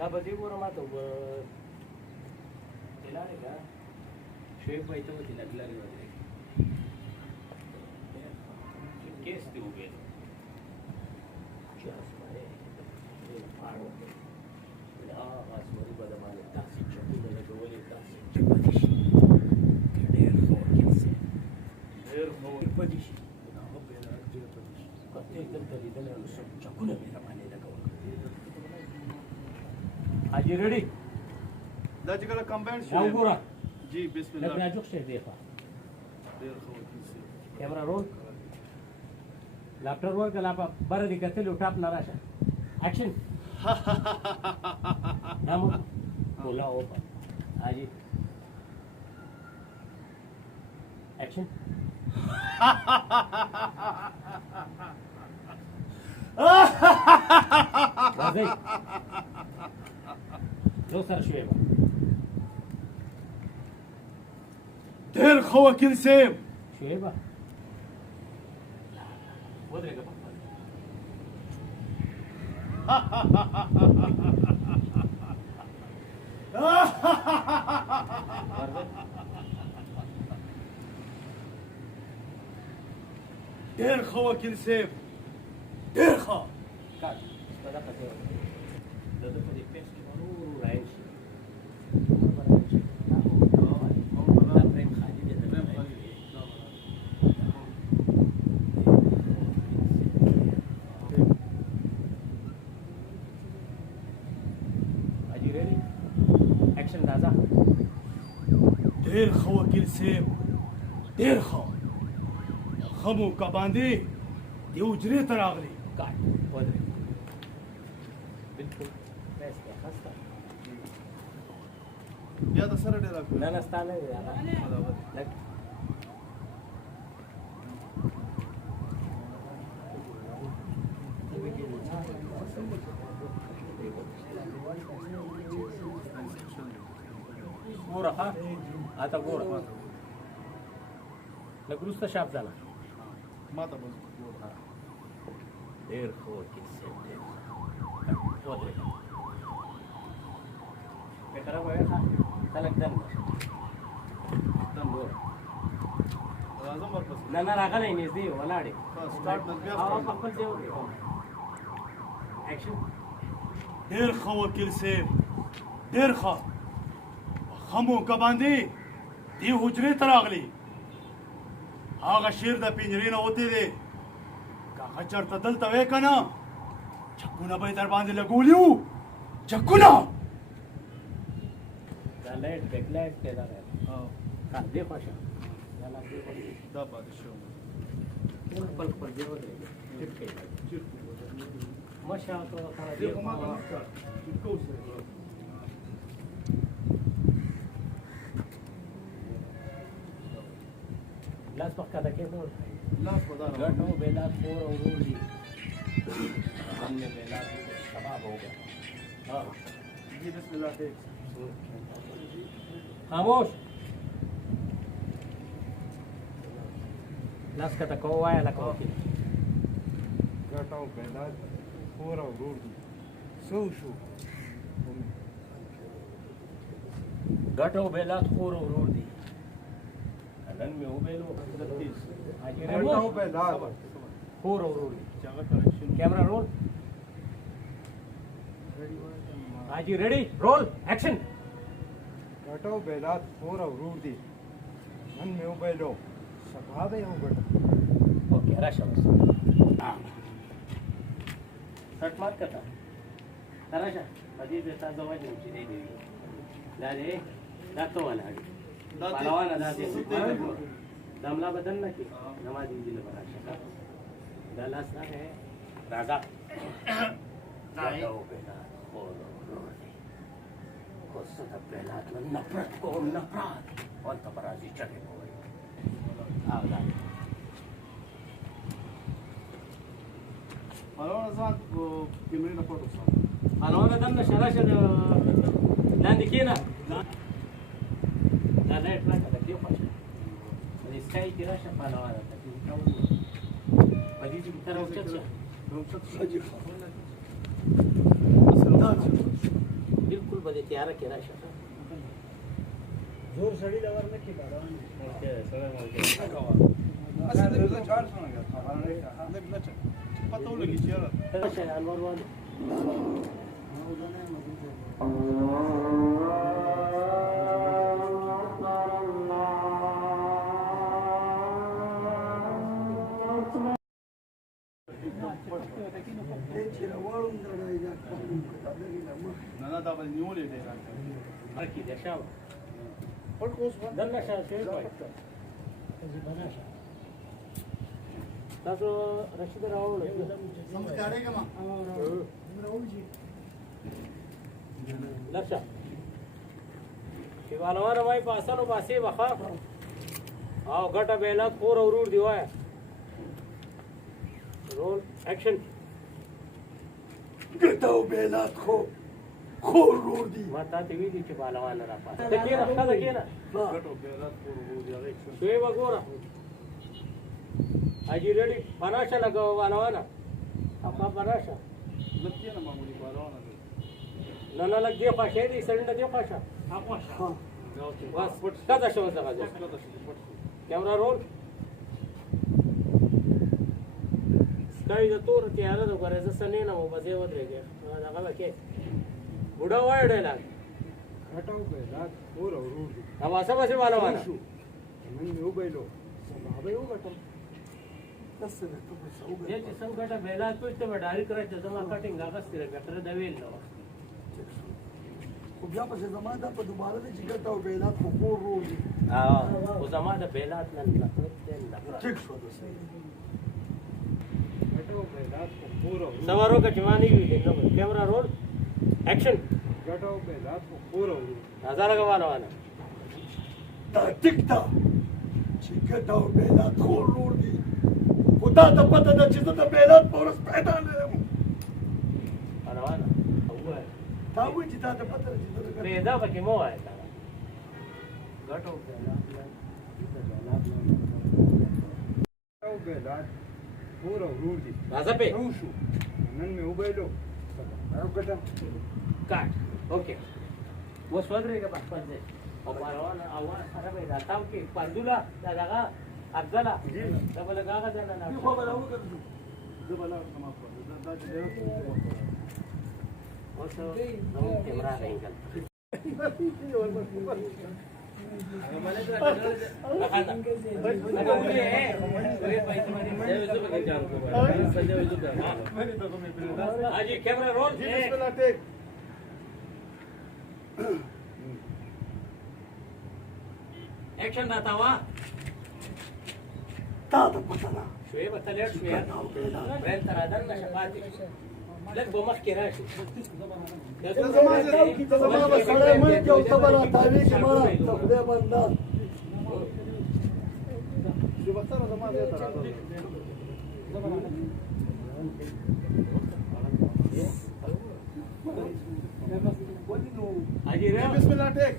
دا بدی ګوره ماته دلاره کا شوی پایته و دلاره لري ودی کیس دی وګه چې اسمه یې پاړو دا اسمه په دماغ تاسو چې په دغه ډول تاسو چې پاتې شي ډېر خو کیسه ډېر خو پاتې شي دا په بل راځي پاتې شي کته دلته لیدل نو څه چکونه مې را باندې لګول Are you ready? دا چې کله کمباین شي وګوره جی بسم الله لکه راځو شه دی ښه ډېر ښه وکړئ کیمرا رول لاپټر ورک لا په بر دي کتل ټاپ نه راشه اکشن نامو مولا او اجي اکشن راځي لو سره شوي ډېر ښه وکیل صاحب شوي به ودرېږه ډېر ښه وکیل صاحب ډېر ښه کاټ په دغه ځای د ده په دې پیس کې به ورو راین شي ډېر ښه وکیل صاحب ډېر ښه ښه مو که باندې د حجرې ته راغلي کاټ ودرېږه بالکل پیس دی خسته بیا د سره ډېر نه نه ستا نه دی هغه لږ ګوره ښه هلته ګوره لږ وروسته شاپ ځاله ما ته بس ډېر ښه وکیل صاحب ډېر ودرېږه بهتره به وي ښه خلک دن دن ګوره راځم ورپسې نه نه راغلی نږدې ولاړ یې سټارټ نه بیا او په خپل ځای وکړې اکشن ډېر ښه وکیل صاحب ډېر ښه ښه مو که باندې دې حجرې ته راغلي هغه شیر د پنجرې نه وتی دی که هغه چېرته دلته وی که نه چکونه به یې در باندې لګولي وو چکونه دا لایټ بیک لایټ دی دا ها دې خوا شه دا لا دې خوا دا پاتې شو خپل خپل ځای ودرېږه ټیټ کوي مشه تو سره دې خوا لاس په ښکته کېږدو لاس په دا ګټو بیلات خور او ورور دي هم مې بیلات کباب ہوگا ها جی بسم الله ٹھیک خاموش لاس ښکته کوه وایه لکه وکیل ګټ او بیلات خور او ورور دي څه وشو ګټ او بیلات خور او ورور دي نن مې وبیلو ګټ او بیلات خور او ورور دي چاغه کریکشن کیمرا رول حاجی ریڈی رول ایکشن ګټ او بیلات خور او ورور دي نن مې وبیلو سبا به یې وګټم اوکې راشه اوس سټ مات کړه راشه په دې د تاسو وایي چې دی دا دې دا ته ولاړ پهلوانه دا دې دملا بدن نه کې نماز دې له راشه دا لاس راغی راځه دا او بلاد خور ورور دی خو زه د بلاد نه نفرت کوم نفرت هلته به راځي چغې به وایي او دا پهلوان ځان کیمرې نه پټ وساته پهلوانه دننه شه راشه لاندې کښېنه دا لایټ راکړه د دې خوا شه په دې سکای کې راشه پهلوانه ته دې ته وګوره په دې کې ته راوچت شه بالکل به دې تیاره کې راشه زور سړی لور نه کې پهلوان پته ولګي چې یاره راشه انور والي نه نه دا به نیولې دی هرکی دی شاوه پټ اوس دننه شه شوی وای تاسو رشید راوړل سمجھارېږه ما لکشه چې والوانه وای په اسانو باسي وخا او ګټه بیلا کور ورور دی وای رول اکشن ګټو بیلات خور ورور دي ما ته ته ویلي چې والوانه را پات ته کېنه خاله کېنه ګټو بیلات کور ورور دی هغه شوی وګوره اجي ریډي بناشه لګاو والوانه اپا بناشه لکه نه معمولی پهلوان دی نه نه لګ دی خواشه دی سړنده دی خواشه بس کدا شو زغه کیمرا رول سکای د تور تیاره د غره ز سنې نه مو بځه ودرېږي هغه وکي بوډا وای ډایلاګ घटाओ बेलात और ورور دي اواسه بس والا والا شو من یو بیلو سبا به یو غټم تاسو ته په څو دې چې څنګه ګټه بیلا کوي ته ډایل کړی ته زما کټینګ هغه ستره بهتره دی ویل نو خو بیا په زمانه دا په دوباره دي چې ګټو بیلات خور ورور دي او زما د بیلات نه نفرت دی ټیک شو د صحیح घटाओ बेलात और سوارو کچمانی وی نو کیمرا رول اکشن घटाओ बेलात और نظر لګواله والا دا ټیک تا چې ګټو بیلات خور ورور دي خدا ته پته ده چې زه د بیلات په ورځ پیدا نه یم والا والا تا وایي چې تا ته پته ده چې زه د ګټو پیدا پکې مو آیا غټو घटाओ बेलात और ورور دي راځه په نو شو نن مې وبایلو سبا یو غټم کاټ اوکې و سودريګه په خپل ځای او روانه اواز سره به راځم کې پندولا دا دغه افضل دا بل هغه ځنه نه خو به راوګرځو زه به لاړ شم په دا چې ډېر اوسه نو کیمرا رینګل हाजी कैमरा रोल जी बिस्मिल्लाह टेक एक्शन रहता हुआ تا ته پته ده شويه بتلير شويه برين ترادن نشفاتي لك بمخ كراشي ته زما به سړی ملک او ته به راتاوېږي مړه ته خدای بنده چې وختره زما دې ته راځه हाजी रे بسم الله ټیک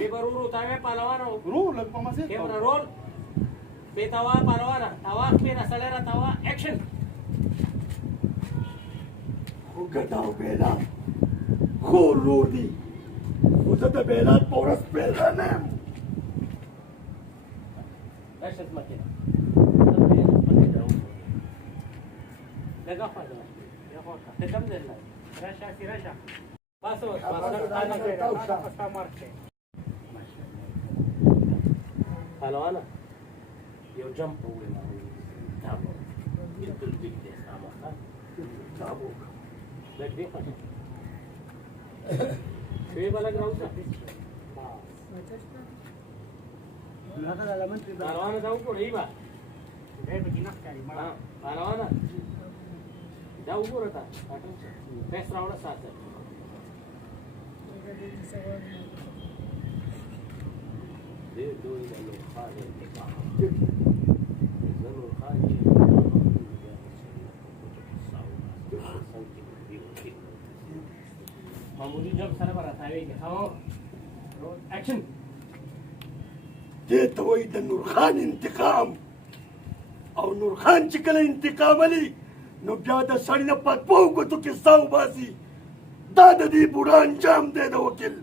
ये बरूर उतावे पालवाना رو لګ په مسه कैमरा रोल बेतवा पालवाना तवा पे नसलेरा तवा एक्शन خو ګټو بیلات خور ورور دي خو زه د بیلات په ورځ پیدا نه یم رشد مكينة لقى فاضي يا اخوك تكمل لنا رشا في رشا باسو پهلوانا یو جمپ وویل تابو بالکل بیگ دی سامخه تابو لګ دی خو شوی بلګ راوځه پهلوانا دا وګورئ با به کې نه ښکاري ها روانه دا وګوره تا پیس راوړه ساته دې دوی د لوخان انتقام لوخان معمولی جب سره براتاوي کې هاو اکشن دې ته وایي د نورخان انتقام او نورخان چې کله انتقام علي نو بیا د سړي نه په دوو ګوتو کې سا وباسي دا د دې بوډا انجام دی د وکیل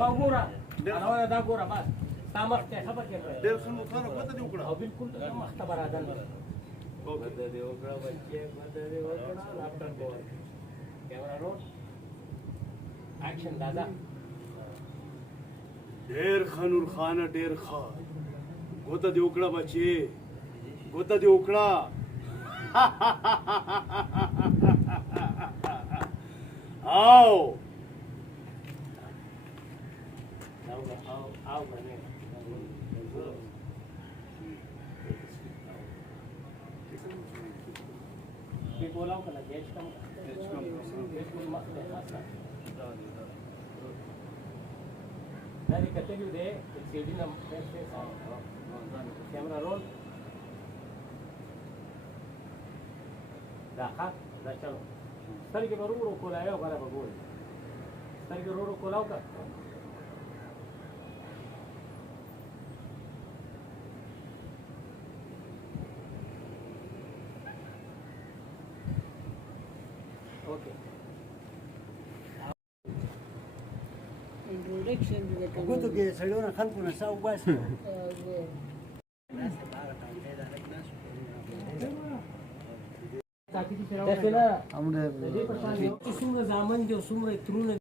وګوره روانه دا ګوره بس تا مخ ته خبر کې ډېر ښه نورخانه پته دې وکړه او بالکل مخ ته برادر مدد دې وکړه بچي مدد دې وکړه لاپټاپ ګور کیمرا رول اکشن دادا ډېر ښه نورخانه ډېر ښه ګوته دې وکړه بچې ګوته دې وکړه او او باندې به بولاو کله گیج کم بالکل مخته خاصه دا دې کتلو دې سی ډي نم پیسې کیمرا رول دا ښه دا چلو سترګې به ورو کولاو غره به ګوري سترګې ورو کولاو کا اوکے introduction to the ګوتو کې سړیونه خلکو نه سا وباسي تاسو نه دې په شان یو څومره ځامن دي او څومره ترونه